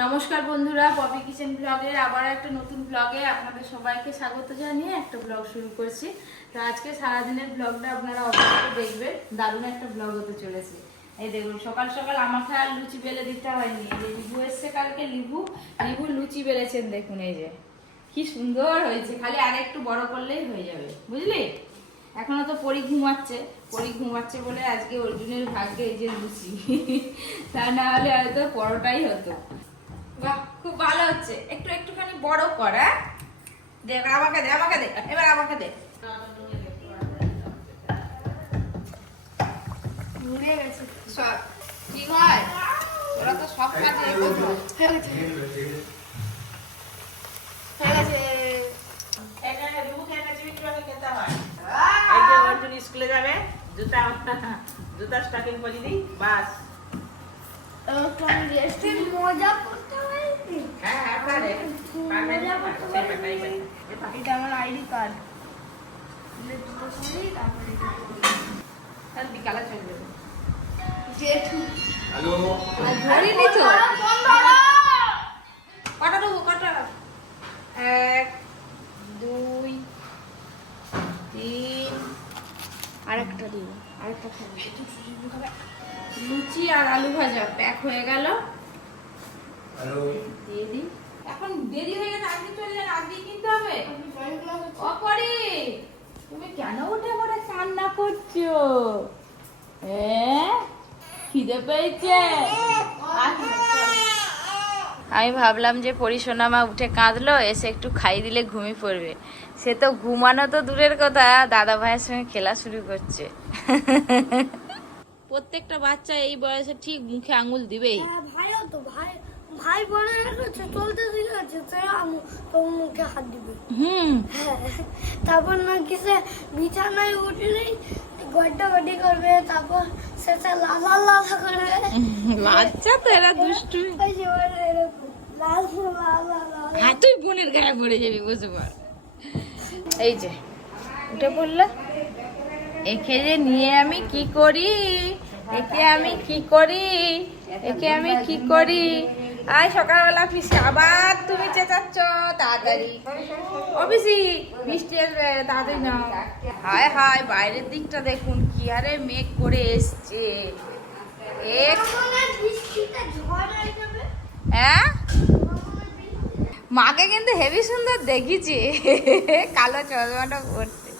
নমস্কার বন্ধুরা, poppy kitchen ব্লগের আবার একটা নতুন ব্লগে আপনাদের সবাইকে স্বাগত জানিয়ে একটা ব্লগ শুরু করছি। তো আজকে সারাদিনের ব্লগটা আপনারা অবশ্যই দেখবেন, দারুণ একটা ব্লগ হতে চলেছে। এই দেখুন, সকাল সকাল আমাকে আর লুচি বেলে দিতে হয়নি। এই যে লিবু এসছে কালকে, লিবু লুচি বেলেছেন, দেখুন এই যে কি সুন্দর হয়েছে। খালি আর একটু বড় করলেই হয়ে যাবে, বুঝলি। এখনো তো পরি ঘুমাচ্ছে বলে আজকে অর্জুনের ভাগ্যে এই যে লুচি, তা না হলে হয়তো পরোটাই হতো। বাহ, খুব ভালো হচ্ছে। একটুখানি বড় কর। হ্যাঁ, দে এবার আমাকে দে, এবার আমাকে দে। ঘুরে গেছে সব। ঠিক হয়, ওরা তো সব কাজে স্কুলে যাবে, জুতা স্টাকিং করে দিই, বাস। মজা করতে হয়েছে। এটা আমার আইডি কার্ড। বিকালে চলে যাবে। জেঠু ধরিনি তো। কটা দেবো, কটা? 1 2 3। আরেকটা দিব, আরেকটা খাবো। লুচি আর আলু ভাজা প্যাক হয়ে গেল। দিয়ে দিই। এখন দেরি হয়ে গেছে, আজকে চলে যান, আজকে কিনতে হবে। অপরি, তুমি কেন উঠে পড়ে কান্না করছো? খিদে পেয়েছে? আমি ভাবলাম যে পরিসোনামা উঠে কাঁদলো, এসে একটু খাই দিলে ঘুমিয়ে পড়বে। সে তো ঘুমানো তো দূরের কথা, দাদা ভাইয়ের সঙ্গে খেলা শুরু করছে। প্রত্যেকটা বাচ্চা এই বয়সে ঠিক মুখে আঙুল দিবেই। ভাইও তো ভাই বড় হয়ে গেছে, চলতে শিখে গেছে, তাই তোর মুখে হাত দিবে। হ্যাঁ, তারপর নাকি সে বিছানায় উঠলেই গড্ডাগড্ডি করবে, তারপর শেষে লালা লালা করবে। বাচ্চা তো এরা দুষ্টু। ওই যে ওরা এরকম লালা লালা লালা। হ্যাঁ, তুই বোনের গায়ে পড়ে যাবি, বসে পড়। এই যে উঠে পড়লো। একে যে নিয়ে আমি কি করি, একে আমি কি করি। আয় সকালবেলা পিসি, আবার তুমি চেঁচাচ্ছ, তাড়াতাড়ি। ও পিসি, বৃষ্টি আসবে, তাড়াতাড়ি নাও। হায় হায়, বাইরের দিকটা দেখুন কি হারে মেঘ করে এসছে। বৃষ্টিতে ঝড় হয়ে যাবে। হ্যাঁ, মাকে কিন্তু হেভি সুন্দর দেখিছি কালো চশমাটা পরতে।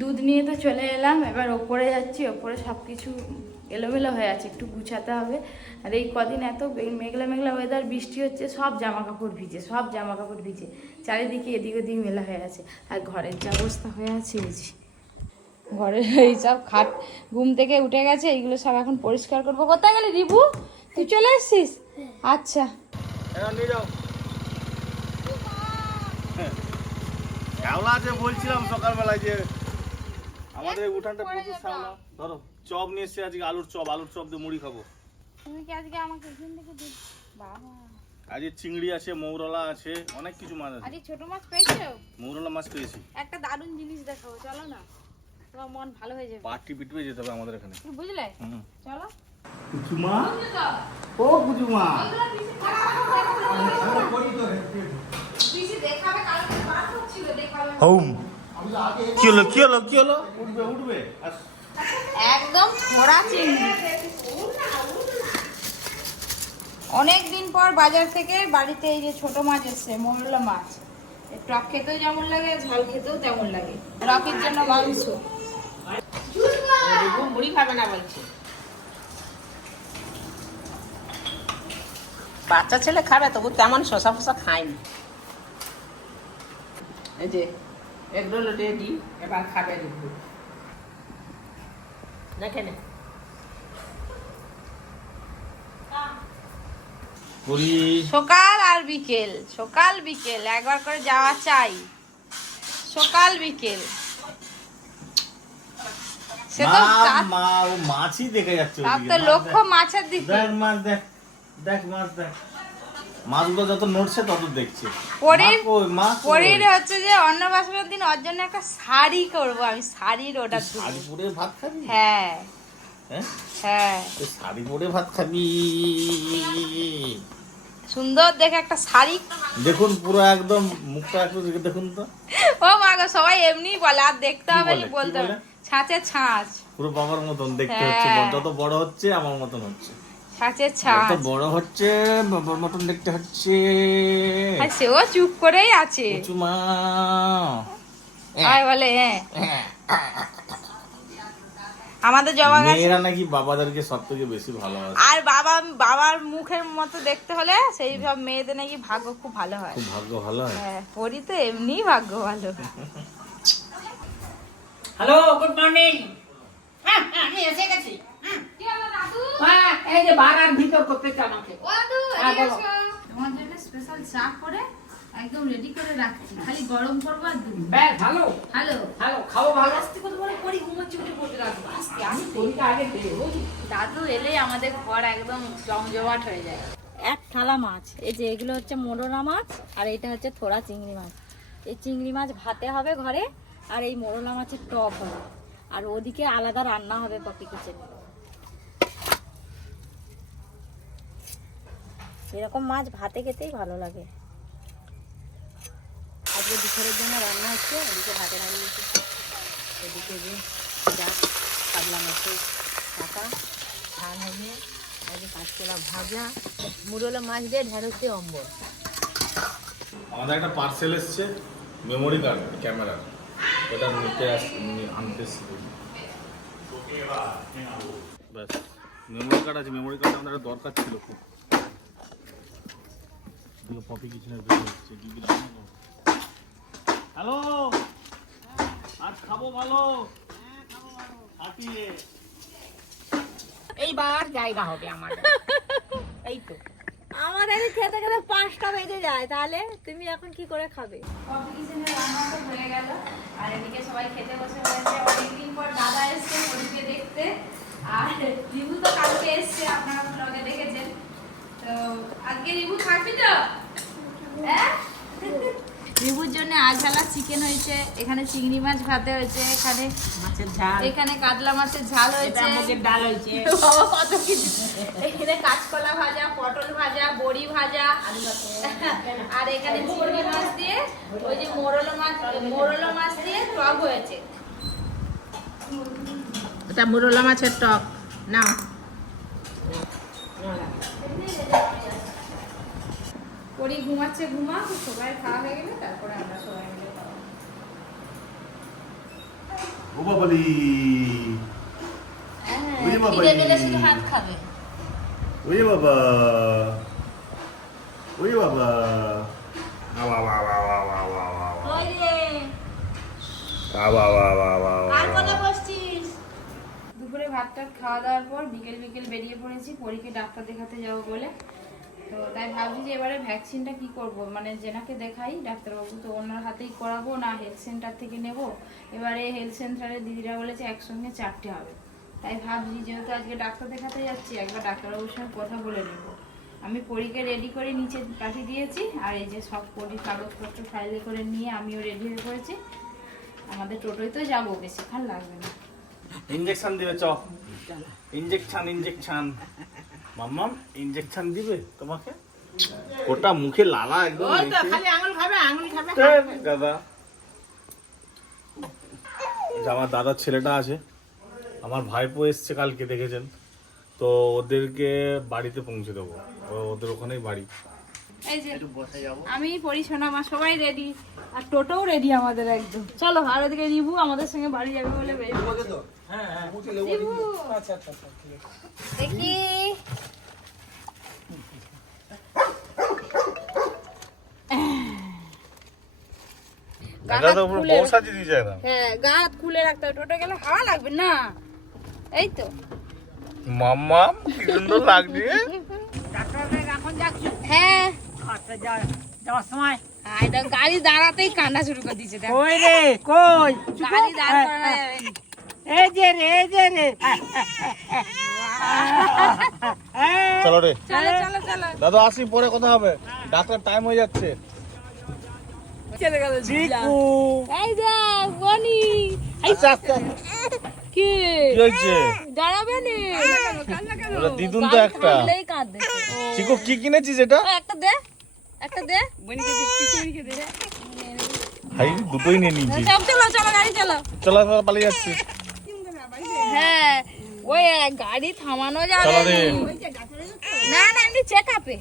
দুধ নিয়ে তো চলে এলাম, এবার ওপরে যাচ্ছি। ওপরে সব কিছু এলোমেলো হয়ে আছে, একটু গুছাতে হবে। আর এই কদিন এত মেঘলা মেঘলা ওয়েদার, বৃষ্টি হচ্ছে, সব জামা কাপড় ভিজে চারিদিকে এদিক ওদিক মেলা হয়ে আছে। আর ঘরের যে অবস্থা হয়ে আছে, এই যে ঘরের এইসব খাট, ঘুম থেকে উঠে গেছে, এইগুলো সব এখন পরিষ্কার করবো। কোথায় গেলি রিবু? তুই চলে এসছিস? আচ্ছা, শ্যাওলা যে বলছিলাম সকালবেলায় যে আমাদের উঠানটা প্রচুর শ্যাওলা। ধরো চপ নিয়ে এসছে আজকে, আলুর চপ দিয়ে মুড়ি খাবো। তুমি কি আজকে আমাকে এখান থেকে বাবা, আজকে চিংড়ি আছে, মৌরলা আছে, অনেক কিছু মাছ আছে। আরে ছোট মাছ পেয়েছো? মৌরলা মাছ পেয়েছি। একটা দারুণ জিনিস দেখাবো, চলো না, তোমার মন ভালো হয়ে যাবে। পার্টি পিটবে যেতে হবে আমাদের এখানে, বুঝলে? চলো। কুচুমা, ও কুচুমা, হোম। কি হলো? উঠবে। একদম খোড়া চিংড়ি। অনেক দিন পর বাজার থেকে বাড়িতে এই যে ছোট মাছ এসছে, মৌরলা মাছ। টক খেতেও যেমন লাগে, ঝাল খেতেও তেমন লাগে। রকির জন্য মাংস। মুড়ি খাবে না বলছে। বাচ্চা ছেলে খাবে, তবু তেমন শশা ফসা খায়নি। এই যে এগরোল রেডি, এবার খাবে রিভু। দেখে নে। সকাল আর বিকেল একবার করে যাওয়া চাই। সকাল বিকেল সে তো মাছই দেখে যাচ্ছে, তার তো লক্ষ্য মাছের দিকে। দেখ মাছগুলো যত নড়ছে তত দেখছে। পরের হচ্ছে যে অন্নপ্রাশনের দিন ওর জন্য একটা শাড়ি করবো আমি, শাড়ির ওটা শাড়ি পরে ভাত খাবি? হ্যাঁ হ্যাঁ হ্যাঁ, শাড়ি পরে ভাত খাবি? সুন্দর দেখে একটা শাড়ি। দেখুন পুরো একদম মুখটা একটু দেখুন তো। ও মা গো, সবাই এমনি বলে, আর দেখতে কি হবে বলে, না, কি বলতে হবে। বলে? ছাঁচের ছাঁচ, পুরো বাবার মতন দেখতে হ্যাঁ। হচ্ছে, যত বড় হচ্ছে আমার মতন হচ্ছে, ছাঁচের যত ছাঁচ। বড় হচ্ছে বাবার মতন দেখতে হচ্ছে। আর সেও চুপ করেই আছে, উঁচুমা। আর বলে হ্যাঁ। আমাদের জবা গাছ। মেয়েরা নাকি বাবাদেরকে সব থেকে বেশি ভালোবাসে। আর বাবার মুখের মতো দেখতে হলে সেই সব মেয়েদের নাকি ভাগ্য খুব ভালো হয়। খুব ভাগ্য ভালো হয়। হ্যাঁ, পরি তো এমনি ভাগ্য ভালো। Hello, good morning. হ্যাঁ আমি এসে গেছি। হ্যাঁ এই যে বারার ভিতর করতেছে আমাকে। হ্যাঁ, বলো। তোমার জন্য স্পেশাল চা করে একদম রেডি করে রাখছি, খালি গরম করবো আর দুধ। ব্যাস ভালো হ্যালো, ভালো খাবো ভালো। আস্তে কথা বলে পরি ঘুমাচ্ছি উঠে পড়তে রাখবো আস্তে। আমি ফোনটা আগে দে বুঝলি? দাদু এলেই আমাদের ঘর একদম জমজমাট হয়ে যায়। এক থালা মাছ, এই যে এগুলো হচ্ছে মোরলা মাছ, আর এটা হচ্ছে থোড়া চিংড়ি মাছ। এই চিংড়ি মাছ ভাতে হবে ঘরে, আর এই মোরলা মাছের টক হবে, আর ওদিকে আলাদা রান্না হবে পপি কিচেনে। এরকম মাছ ভাতে খেতেই ভালো লাগে। আজকে দুপুরের জন্য রান্না হচ্ছে, ওদিকে ভাতে রান্না হচ্ছে, এদিকে যে যা কাতলা মাছের কাটা ঝাল হবে, আর যে কাঁচকলা ভাজা, মুরলা মাছ দিয়ে ঢেঁড়সে অম্বল। আমাদের একটা পার্সেল এসছে, মেমোরি কার্ড ক্যামেরার, ওটা নিতে আনতে এসেছি। ব্যাস মেমোরি কার্ড আছে, মেমোরি কার্ড আমাদের একটা দরকার ছিল খুব। পপি কিচেনের ভিডিও হচ্ছে, কি কি রান্না করবো। হ্যালো, আজ খাবো ভালো, খাটিয়ে। এইবার জায়গা হবে আমার। এই তো আমাদের খেতে খেতে 5টা বেজে যায়, তাহলে তুমি এখন কি করে খাবে? কফি কিচেনে রান্না তো হয়ে গেল, আর এদিকে সবাই খেতে বসে হয়েছে। অনেকদিন পর দাদা এসছে পরীকে দেখতে, আর রিভু তো কালকে এসছে, আপনারা ব্লগে দেখেছেন। তো আজকে রিভু থাকবি তো? হ্যাঁ, রিভুর জন্য আঝালা চিকেন হয়েছে, এখানে চিংড়ি মাছ ভাতে হয়েছে, এখানে মাছের ঝাল, এখানে কাতলা মাছের ঝাল হয়েছে, এটা মুগের ডাল হয়েছে। বাবা কত কিছু। এখানে কাঁচকলা ভাজা, পটল ভাজা, বড়ি ভাজা, আর এখানে চিংড়ি মাছ দিয়ে ওই যে মোরলা মাছ দিয়ে টক হয়েছে। এটা মুরলা মাছের টক নাও। পরি ঘুমাচ্ছে, ঘুমা, সবাই খাওয়া হয়ে গেলে তারপরে আমরা সবাই মিলে খাবো। ও বাবালি, ওই বাবা, খিদে পেলে শুধু ভাত খাবে। ওই বাবা, ওই বাবা, আবা বাবা বাবা বাবা বাবা, ওই রে, আবা বাবা বাবা। আর কোথায় বসছিস? দুপুরে ভাত টাত খাওয়া দাওয়ার পর বিকেল বেরিয়ে পড়েছি পরীকে ডাক্তার দেখাতে যাবো বলে। তো তাই ভাবছি যে এবারে ভ্যাকসিনটা কি করব, মানে যেনাকে দেখাই ডাক্তারবাবু, তো ওনার হাতেই করাবো না হেলথ সেন্টার থেকে নেব। এবারে হেলথ সেন্টারে দিদিরা বলেছে একসঙ্গে 4টে হবে। তাই ভাবছি যেহেতু আজকে ডাক্তার দেখাতে যাচ্ছি, একবার ডাক্তারবাবুর সঙ্গে কথা বলে নেব। আমি পরীকে রেডি করে নিচে পাঠিয়ে দিয়েছি, আর এই যে সব পরীর কাগজপত্র ফাইলে করে নিয়ে আমিও রেডি হয়ে পড়েছি। আমাদের টোটোয় তো যাবো, বেশিক্ষণ লাগবে না। ইনজেকশন দিবে, চ ইনজেকশন মাম্মাম ইনজেকশন দিবে তোমাকে। গোটা মুখে লালা একদম। ওই তো খালি আঙুল খাবে, আঙুল খাবে। দাদা, আমার দাদার ছেলেটা আছে, আমার ভাইপো এসছে কালকে, দেখেছেন তো, ওদেরকে বাড়িতে পৌঁছে দেবো, ওদের ওখানেই বাড়ি। এই যে আমি পরিশোনা মা সবাই রেডি, আর টোটোও রেডি আমাদের একদম। চলো, আর ওদিকে রিভু আমাদের সঙ্গে বাড়ি যাবে বলে বেরিয়ে পড়েছে। রিভু, দেখি হ্যাঁ, গা হাত খুলে রাখতে হবে, টোটো গেলে হাওয়া লাগবে না। এই তো মাম্মাম কি সুন্দর লাগছে। এখন যাচ্ছ হ্যাঁ, যাওয়ার সময় এটা গাড়ি দাঁড়াতেই কান্না শুরু করে দিয়েছে। দেখো, কই রে কই গাড়ি দাঁড় করানো যাবে না। এই যে রে, এই যে রে। চলো রে চলো চলো চলো, দাদা, আসি, পরে কথা হবে, ডাক্তার টাইম হয়ে যাচ্ছে। চলে গেল। চিকু এই যে বনি, আচ্ছা আচ্ছা, কি কি হয়েছে? দাঁড়াবে নি ওরা দিদুন তো একটা। কাঁদে চিকু কি কিনেছিস এটা? একটা দে একটা দে বনিকে দে ভাই দুটোই নিয়ে নিয়েছি। চলো চলো গাড়ি চলো চলো চলো পালিয়ে যাচ্ছি। হ্যাঁ ওই গাড়ি থামানো যাবে চলো রে। না না এমনি চেক আপে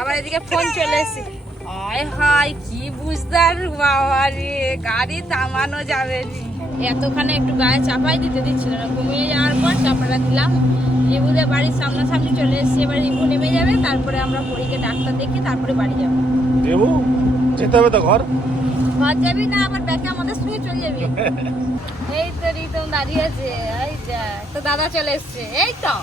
আবার এদিকে ফোন চলে এসেছে আয় হাই কি বুঝদার বাবা রে গাড়ি থামানো যাবে নি এতখানে একটু গায়ে চাপাই দিতে দিচ্ছিল না ঘুমিয়ে যাওয়ার পর চাপাটা দিলাম রিবুদের বাড়ির সামনাসামনি চলে এসেছে এবার রিবু নেমে যাবে তারপরে আমরা পরীকে ডাক্তার দেখে তারপরে বাড়ি যাবো দেবু যেতে হবে তো ঘর। ঘর যাবি না আবার ব্যাকে আমাদের সঙ্গে চলে যাবি এই তো রিতম দাঁড়িয়ে আছে এই যা তো দাদা চলে এসছে এই তো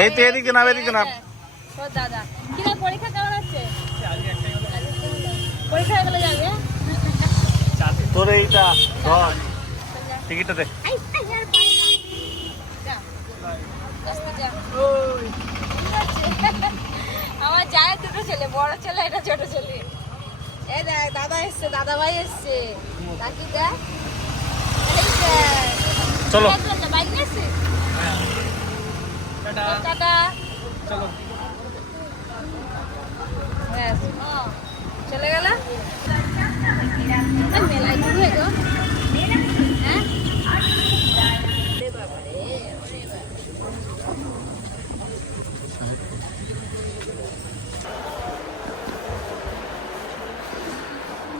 এই তো এদিকে নাম এদিকে নাম। তোর দাদা কি রে পরীক্ষা কেমন হচ্ছে পরীক্ষা হয়ে গেলে যাবে তোর এইটা ধর টিকিটটা দে। আই আই আর পাই না যা আস্তে যা আমার যায় দুটো ছেলে বড় ছেলে এটা ছোট ছেলে এই দেখ দাদা এসছে দাদা ভাই এসছে তাকি দেখ এই দেখ চলো বাইক নিয়ে এসছে টাটা চলো। ব্যাস, চলে গেল মেলায় ঘুরে গো হ্যাঁ ওরে বাবা রে, ওরে বাবা।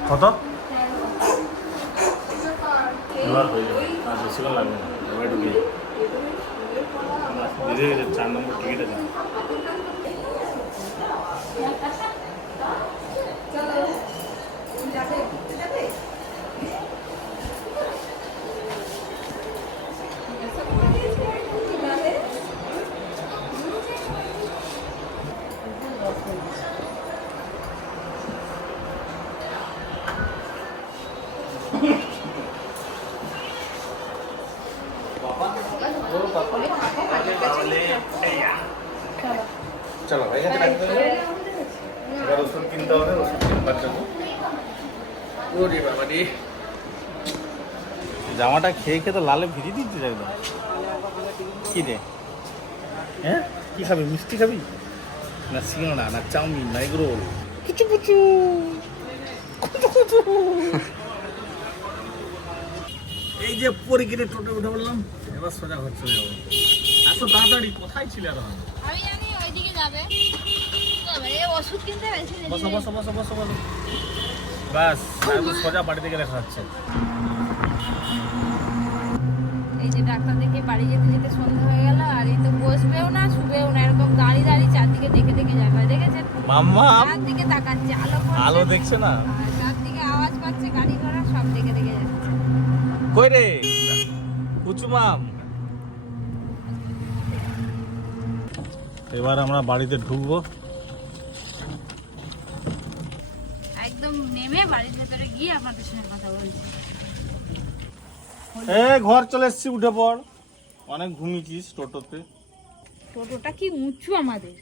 কত? এবার হয়ে যাবে আর বেশিক্ষণ লাগবে না এবার ঢুকে যাবে। ধীরে ধীরে 4 নম্বর টিকিটে যাবে। চলো এখানে রাখতে হবে। এবার ওষুধ কিনতে হবে ওষুধ কিনবার জন্য। ওরে বাবা রে জামাটা খেয়ে খেয়ে তো লালে ভিজিয়ে দিচ্ছিস একদম। কি রে হ্যাঁ কি খাবি মিষ্টি খাবি না সিঙ্গাড়া না চাউমিন না এগরোল কিছু কিছু এই যে পরীক্ষা টোটো উঠে বললাম এবার সোজা ঘর চলে যাবো। এত তাড়াতাড়ি কোথায় ছিল এখন? আমি জানি ওইদিকে যাবে ওষুধ কিনতে গেছি বসো বসো বসো বসো বসো বাস একদম সোজা বাড়িতে গেলে খাচ্ছে। এই যে ডাক্তার দেখে বাড়ি যেতে যেতে সন্ধ্যা হয়ে গেল আর এই তো বসবেও না শুবেও না এরকম দাঁড়িয়ে দাঁড়িয়ে চারদিকে দেখে দেখে যাবে দেখেছেন মাম্মা চারদিকে তাকাচ্ছে আলো পড়ছে, আলো দেখছে না আর চারদিকে আওয়াজ পাচ্ছে গাড়ি ঘোড়া সব দেখে দেখে যাচ্ছে কই রে কুচু মাম। এবার আমরা বাড়িতে ঢুকবো। একদম নেমে বাড়ির ভেতরে গিয়ে আপনাদের সঙ্গে কথা বলছি ঘর চলে এসছি উঠে পড় অনেক ঘুমিয়েছিস টোটোতে। টোটোটা কি উঁচু আমাদের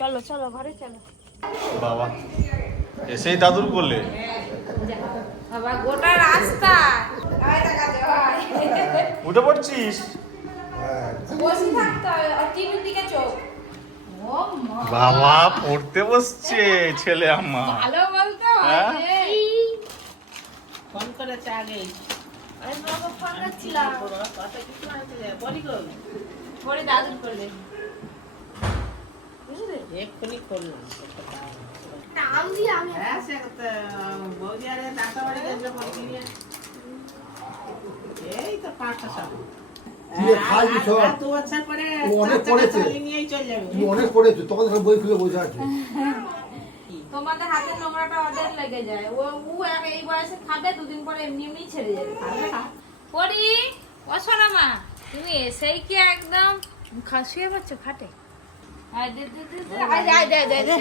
চলো চলো ঘরে চলো বাবা এসেই দাদুর করলে বাবা গোটা রাস্তা উঠে পড়ছিস বসে থাকতে হবে আর টিভির দিকে চোখ ও মা বাবা পড়তে বসছে ছেলে আমার। ভালো বলতো হ্যাঁ? ফোন করেছে আগে আমি বাবা ফোন করছিলাম কত কিছু আছে বলি গো পরে দাদুর করলে বুঝলে এক্ষুনি করলাম নাম দিয়ে আমি হ্যাঁ সে বৌদি আরে ডাক্তার বাড়ি গেছিল বলছি এই তো 5টা সব দিয়ে খাইনি সব। 2 বছর পরে ও অনেক পড়েছে। নিয়েই চলে যাবে তুমি অনেক পড়েছো তখন সব বই খুলে বসে আছে। তোমাদের হাতের নোংরাটা ওদের লেগে যায় এই বয়সে খাবে দুদিন পরে এমনি এমনি ছেড়ে যাবে পরি ও সোনা মা তুমি এসেই কি একদম শুয়ে পড়ছো খাটে আয় দে দে দে দে আয় আয় দে দে দে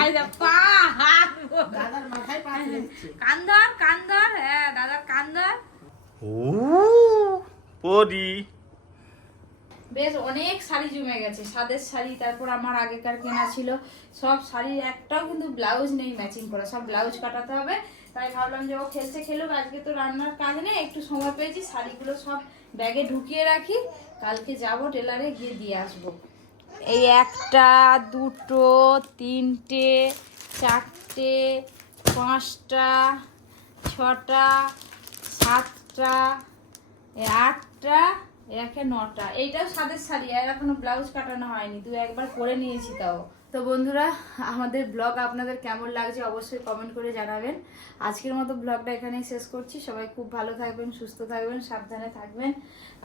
আয় দে পা হাত দাদার মাথায় পা তুলে দিচ্ছে কান ধর হ্যাঁ দাদার কান ধর ও পরি বেশ অনেক শাড়ি জমে গেছে সাদের শাড়ি তারপর আমার আগেকার কেনা ছিল সব শাড়ির একটাও কিন্তু ব্লাউজ নেই ম্যাচিং করা সব ব্লাউজ কাটাতে হবে তাই ভাবলাম যে ও খেলুক, আজকে তো রান্নার কাজ নেই, একটু সময় পেয়েছি, শাড়িগুলো সব ব্যাগে ঢুকিয়ে রাখি, কালকে যাব টেলারে গিয়ে দিয়ে আসবো। এই 1টা 2টো 3টে 4টে 5টা 6টা 7টা 8টা 9টা। এইটাও সাদের শাড়ি, আর এখনো ব্লাউজ কাটানো হয়নি, একবার করে নিয়েছি তাও। তো বন্ধুরা, আমাদের ব্লগ আপনাদের কেমন লাগছে অবশ্যই কমেন্ট করে জানাবেন। আজকের মতো ব্লগটা এখানেই শেষ করছি। সবাই খুব ভালো থাকবেন, সুস্থ থাকবেন, সাবধানে থাকবেন।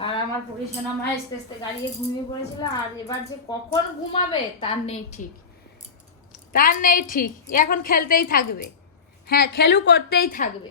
আর আমার পরিশোনা মা আস্তে আস্তে গাড়িয়ে ঘুমিয়ে পড়েছিল, আর এবার যে কখন ঘুমাবে তার নেই ঠিক, এখন খেলতেই থাকবে। হ্যাঁ, করতেই থাকবে।